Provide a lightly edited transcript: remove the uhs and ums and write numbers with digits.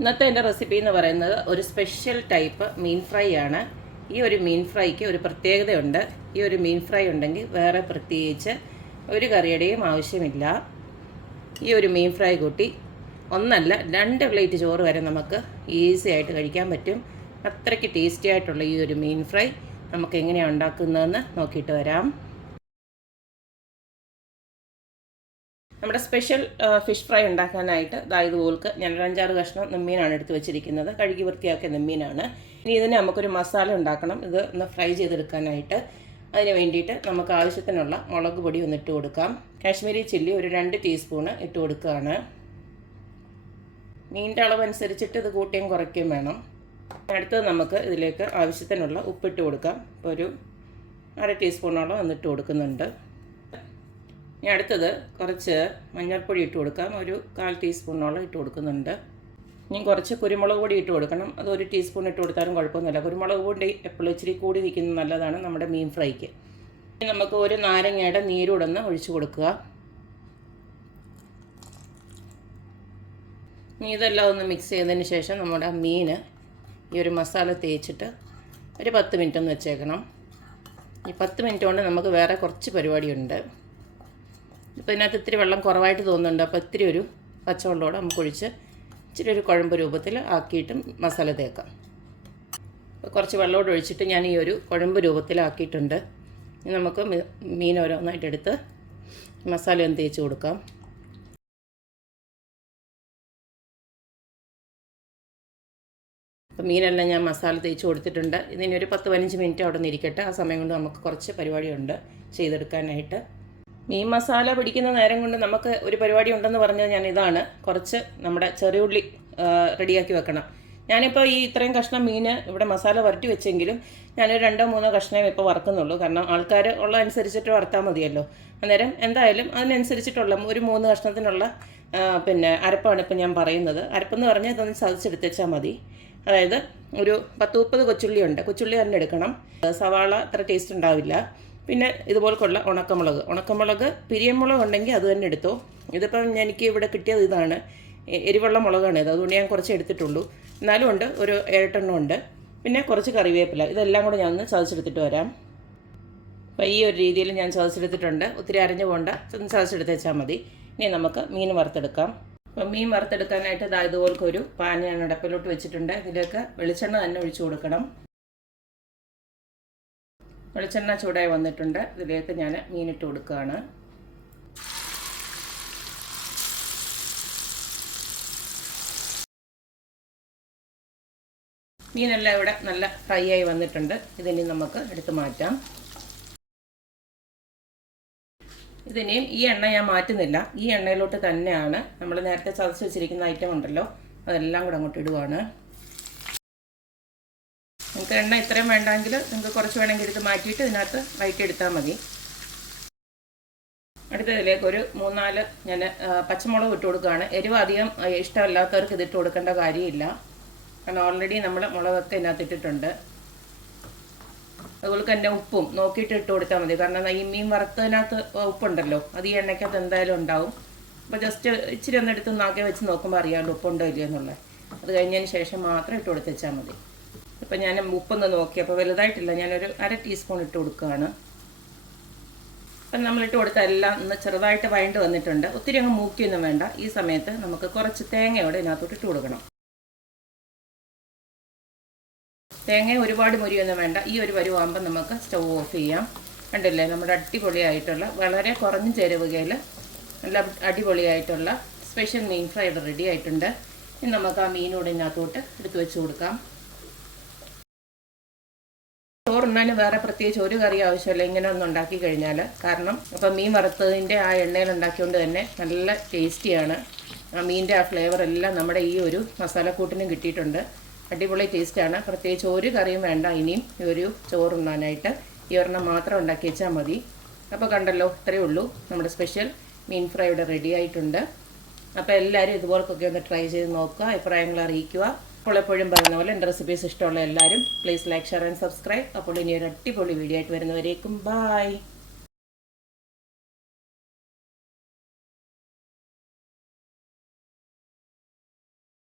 ഇന്നത്തെ എൻ്റെ റെസിപ്പി എന്ന് പറയുന്നത് ഒരു സ്പെഷ്യൽ ടൈപ്പ് മീൻ ഫ്രൈ ആണ്. ഈ ഒരു മീൻ ഫ്രൈക്ക് ഒരു പ്രത്യേകതയുണ്ട്. ഈ ഒരു മീൻ ഫ്രൈ ഉണ്ടെങ്കിൽ വേറെ പ്രത്യേകിച്ച് ഒരു കറിയുടെയും ആവശ്യമില്ല. ഈ ഒരു മീൻ ഫ്രൈ കൂട്ടി ഒന്നല്ല 2 പ്ലേറ്റ് ചോറ് വരെ നമുക്ക് ഈസി ആയിട്ട് കഴിക്കാൻ പറ്റും. അത്രയ്ക്ക് ടേസ്റ്റി ആയിട്ടുള്ള ഈ ഒരു മീൻ ഫ്രൈ നമുക്ക് എങ്ങനെയാണ് ഉണ്ടാക്കുന്നതെന്ന് നോക്കിയിട്ട് വരാം. നമ്മുടെ സ്പെഷ്യൽ ഫിഷ് ഫ്രൈ ഉണ്ടാക്കാനായിട്ട് ഇതുപോൾക്ക് ഞാൻ 5-6 കഷ്ണം നെമ്മീനാണ് എടുത്ത് വെച്ചിരിക്കുന്നത്. കഴുകി വൃത്തിയാക്കിയ നെമ്മീനാണ്. ഇനി ഇതിന് നമുക്കൊരു മസാല ഉണ്ടാക്കണം. ഇത് ഒന്ന് ഫ്രൈ ചെയ്തെടുക്കാനായിട്ട് അതിന് വേണ്ടിയിട്ട് നമുക്ക് ആവശ്യത്തിനുള്ള മുളക് പൊടി ഒന്ന് ഇട്ട് കൊടുക്കാം. കാശ്മീരി ചില്ലി ഒരു 2 ടീസ്പൂണ് ഇട്ട് കൊടുക്കുകയാണ്. മീനിൻ്റെ അളവനുസരിച്ചിട്ട് ഇത് കൂട്ടിയും കുറയ്ക്കുകയും വേണം. അടുത്തത് നമുക്ക് ഇതിലേക്ക് ആവശ്യത്തിനുള്ള ഉപ്പിട്ട് കൊടുക്കാം. ഇപ്പോൾ ഒരു 1/2 ടീസ്പൂണോളം വന്നിട്ട് കൊടുക്കുന്നുണ്ട്. ഇനി അടുത്തത് കുറച്ച് മഞ്ഞൾപ്പൊടി ഇട്ട് കൊടുക്കാം. ഒരു 1/4 ടീസ്പൂണോളം ഇട്ട് കൊടുക്കുന്നുണ്ട്. ഇനി കുറച്ച് കുരുമുളക് പൊടി ഇട്ട് കൊടുക്കണം. അത് 1 ടീസ്പൂൺ ഇട്ട് കൊടുത്താലും കുഴപ്പമൊന്നുമില്ല. കുരുമുളക് പൊടി എപ്പോഴും ഇച്ചിരി കൂടി നിൽക്കുന്നത് നല്ലതാണ് നമ്മുടെ മീൻ ഫ്രൈക്ക്. ഇനി നമുക്ക് ഒരു നാരങ്ങയുടെ നീരൂടൊന്ന് ഒഴിച്ച് കൊടുക്കുക. ഇനി ഇതെല്ലാം ഒന്ന് മിക്സ് ചെയ്തതിന് ശേഷം നമ്മുടെ മീൻ ഈ ഒരു മസാല തേച്ചിട്ട് ഒരു 10 മിനിറ്റ് ഒന്ന് വെച്ചേക്കണം. ഈ 10 മിനിറ്റ് കൊണ്ട് നമുക്ക് വേറെ കുറച്ച് പരിപാടിയുണ്ട്. ഇപ്പോൾ ഇതിനകത്ത് ഇത്തിരി വെള്ളം കുറവായിട്ട് തോന്നുന്നുണ്ട്. അപ്പോൾ ഇത്തിരി ഒരു പച്ചവെള്ളമോടെ നമുക്ക് ഒഴിച്ച് ഇച്ചിരി ഒരു കുഴമ്പ് രൂപത്തിൽ ആക്കിയിട്ട് മസാല തേക്കാം. അപ്പോൾ കുറച്ച് വെള്ളമോടെ ഒഴിച്ചിട്ട് ഞാൻ ഈ ഒരു കുഴമ്പ് രൂപത്തിലാക്കിയിട്ടുണ്ട്. ഇനി നമുക്ക് മീൻ ഓരോന്നായിട്ട് എടുത്ത് മസാല ഒന്ന് തേച്ച് കൊടുക്കാം. അപ്പോൾ മീനെല്ലാം ഞാൻ മസാല തേച്ച് കൊടുത്തിട്ടുണ്ട്. ഇതിന് ഒരു 10-15 മിനിറ്റ് അവിടെ നിന്ന് ഇരിക്കട്ടെ. ആ സമയം കൊണ്ട് നമുക്ക് കുറച്ച് പരിപാടിയുണ്ട് ചെയ്തെടുക്കാനായിട്ട്. മീൻ മസാല പിടിക്കുന്ന നേരം കൊണ്ട് നമുക്ക് ഒരു പരിപാടി ഉണ്ടെന്ന് പറഞ്ഞാൽ ഞാൻ ഇതാണ്. കുറച്ച് നമ്മുടെ ചെറിയുള്ളി റെഡിയാക്കി വെക്കണം. ഞാനിപ്പോൾ ഈ ഇത്രയും കഷ്ണം മീൻ ഇവിടെ മസാല വരട്ടി വെച്ചെങ്കിലും ഞാനൊരു 2-3 കഷ്ണമേ ഇപ്പോൾ വറുക്കുന്നുള്ളൂ. കാരണം ആൾക്കാർ ഉള്ള അനുസരിച്ചിട്ട് വറുത്താൽ മതിയല്ലോ. അന്നേരം എന്തായാലും അതിനനുസരിച്ചിട്ടുള്ള ഒരു 3 കഷ്ണത്തിനുള്ള അരപ്പാണ് ഇപ്പോൾ ഞാൻ പറയുന്നത്. അരപ്പെന്ന് പറഞ്ഞാൽ ഇതൊന്ന് ചതച്ചെടുത്ത് വെച്ചാൽ മതി. അതായത് ഒരു 10-30 കൊച്ചുള്ളി തന്നെ എടുക്കണം. സവാള അത്ര ടേസ്റ്റ് ഉണ്ടാവില്ല. പിന്നെ ഇതുപോലെയുള്ള ഉണക്കമുളക് പിരിയമുളക് ഉണ്ടെങ്കിൽ അത് തന്നെ എടുത്തോ. ഇതിപ്പം എനിക്ക് ഇവിടെ കിട്ടിയത് ഇതാണ്, എരിവുള്ള മുളകാണ് ഇത്. അതുകൊണ്ട് ഞാൻ കുറച്ച് എടുത്തിട്ടുള്ളൂ. എന്നാലും ഉണ്ട്, ഒരു 7 എണ്ണം ഉണ്ട്. പിന്നെ കുറച്ച് കറിവേപ്പില. ഇതെല്ലാം കൂടെ ഞാൻ ഒന്ന് ചതച്ചെടുത്തിട്ട് വരാം. അപ്പോൾ ഈ ഒരു രീതിയിൽ ഞാൻ ചതച്ചെടുത്തിട്ടുണ്ട്. ഒത്തിരി അരഞ്ഞു പോകണ്ട, ചതച്ചെടുത്ത് വെച്ചാൽ മതി. ഇനി നമുക്ക് മീൻ വറുത്തെടുക്കാം. അപ്പോൾ മീൻ വറുത്തെടുക്കാനായിട്ട് ഇതുപോലൊരു പാൻ ഞാൻ അടുപ്പിലോട്ട് വെച്ചിട്ടുണ്ട്. ഇതിലേക്ക് വെളിച്ചെണ്ണ തന്നെ ഒഴിച്ചു കൊടുക്കണം. വെളിച്ചെണ്ണ ചൂടായി വന്നിട്ടുണ്ട്. ഇതിലേക്ക് ഞാൻ മീനിട്ട് കൊടുക്കുകയാണ്. മീനെല്ലാം ഇവിടെ നല്ല ഫ്രൈ ആയി വന്നിട്ടുണ്ട്. ഇതിനി നമുക്ക് എടുത്ത് മാറ്റാം. ഇതിനെയും ഈ എണ്ണ ഞാൻ മാറ്റുന്നില്ല. ഈ എണ്ണയിലോട്ട് തന്നെയാണ് നമ്മൾ നേരത്തെ ചതച്ച് വെച്ചിരിക്കുന്ന ഐറ്റം ഉണ്ടല്ലോ, അതെല്ലാം കൂടെ അങ്ങോട്ട് ഇടുവാണ്. നിങ്ങൾക്ക് എണ്ണ ഇത്രയും വേണ്ടെങ്കിൽ നിങ്ങൾക്ക് കുറച്ച് വേണമെങ്കിൽ എടുത്ത് മാറ്റിയിട്ട് ഇതിനകത്ത് വഴറ്റിയെടുത്താൽ മതി. അടുത്തതിലേക്ക് ഒരു 3-4 ഞാൻ പച്ചമുളക് ഇട്ട് കൊടുക്കുകയാണ്. എരിവ് അധികം ഇഷ്ടമല്ലാത്തവർക്ക് ഇതിട്ട് കൊടുക്കേണ്ട കാര്യമില്ല. കാരണം ഓൾറെഡി നമ്മൾ മുളകൊക്കെ ഇതിനകത്ത് ഇട്ടിട്ടുണ്ട്. അതുപോലെ തന്നെ ഉപ്പും നോക്കിയിട്ട് ഇട്ട് കൊടുത്താൽ മതി. കാരണം ഈ മീൻ വറുത്തതിനകത്ത് ഉപ്പുണ്ടല്ലോ, അത് ഈ എണ്ണയ്ക്കകത്ത് എന്തായാലും ഉണ്ടാവും. അപ്പോൾ ജസ്റ്റ് ഇച്ചിരി ഒന്ന് എടുത്ത് നാക്കി വെച്ച് നോക്കുമ്പോൾ അറിയാമല്ലോ ഉപ്പുണ്ടോ ഇല്ലയോ എന്നുള്ളത്. അത് കഴിഞ്ഞതിന് ശേഷം മാത്രം ഇട്ട് കൊടുത്ത് വെച്ചാൽ മതി. ഇപ്പം ഞാൻ ഉപ്പൊന്ന് നോക്കി, അപ്പോൾ വലുതായിട്ടില്ല, ഞാനൊരു 1/2 ടീസ്പൂൺ ഇട്ട് കൊടുക്കുകയാണ്. അപ്പം നമ്മളിട്ട് കൊടുത്ത എല്ലാം ഒന്ന് ചെറുതായിട്ട് വഴണ്ട് വന്നിട്ടുണ്ട്. ഒത്തിരി അങ്ങ് മൂക്കിയൊന്നും വേണ്ട. ഈ സമയത്ത് നമുക്ക് കുറച്ച് തേങ്ങയോടെ ഇതിനകത്തോട്ട് ഇട്ട് കൊടുക്കണം. തേങ്ങ ഒരുപാട് മുരിയൊന്നും വേണ്ട. ഈ ഒരു പരുവാകുമ്പോൾ നമുക്ക് സ്റ്റൗ ഓഫ് ചെയ്യാം. കണ്ടില്ലേ, നമ്മുടെ അടിപൊളിയായിട്ടുള്ള വളരെ കുറഞ്ഞ ചേരുവകയിൽ നല്ല അടിപൊളിയായിട്ടുള്ള സ്പെഷ്യൽ മീൻ ഫ്രൈ റെഡി ആയിട്ടുണ്ട്. ഇനി നമുക്ക് ആ മീനോട് ഇതിനകത്തോട്ട് എടുത്ത് വെച്ച് കൊടുക്കാം. ചോറുണ്ണാനും വേറെ പ്രത്യേകിച്ച് ഒരു കറി ആവശ്യമില്ല ഇങ്ങനെ ഒന്ന് ഉണ്ടാക്കി കഴിഞ്ഞാൽ. കാരണം അപ്പം മീൻ വറുത്തതിൻ്റെ ആ എണ്ണയിൽ ഉണ്ടാക്കിക്കൊണ്ട് തന്നെ നല്ല ടേസ്റ്റിയാണ്. ആ മീനിൻ്റെ ആ ഫ്ലേവർ എല്ലാം നമ്മുടെ ഈ ഒരു മസാലക്കൂട്ടിനും കിട്ടിയിട്ടുണ്ട്. അടിപൊളി ടേസ്റ്റാണ്. പ്രത്യേകിച്ച് ഒരു കറിയും വേണ്ട ഇനിയും ഈ ഒരു ചോറുണ്ണാനായിട്ട്. ഈ ഒരെണ്ണം മാത്രം ഉണ്ടാക്കി വെച്ചാൽ മതി. അപ്പോൾ കണ്ടല്ലോ, ഇത്രയേ ഉള്ളൂ. നമ്മുടെ സ്പെഷ്യൽ മീൻ ഫ്രൈ ഇവിടെ റെഡി ആയിട്ടുണ്ട്. അപ്പോൾ എല്ലാവരും ഇതുപോലൊക്കെ ഒന്ന് ട്രൈ ചെയ്ത് നോക്കുക, അഭിപ്രായങ്ങൾ അറിയിക്കുക. അപ്പോൾ എപ്പോഴും പറയുന്ന പോലെ എൻ്റെ റെസിപ്പീസ് ഇഷ്ടമുള്ള എല്ലാവരും please like, share and subscribe. അപ്പോൾ ഇനി ഒരു അടിപൊളി വീഡിയോ ആയിട്ട് വരുന്നവരേക്കും ബൈ.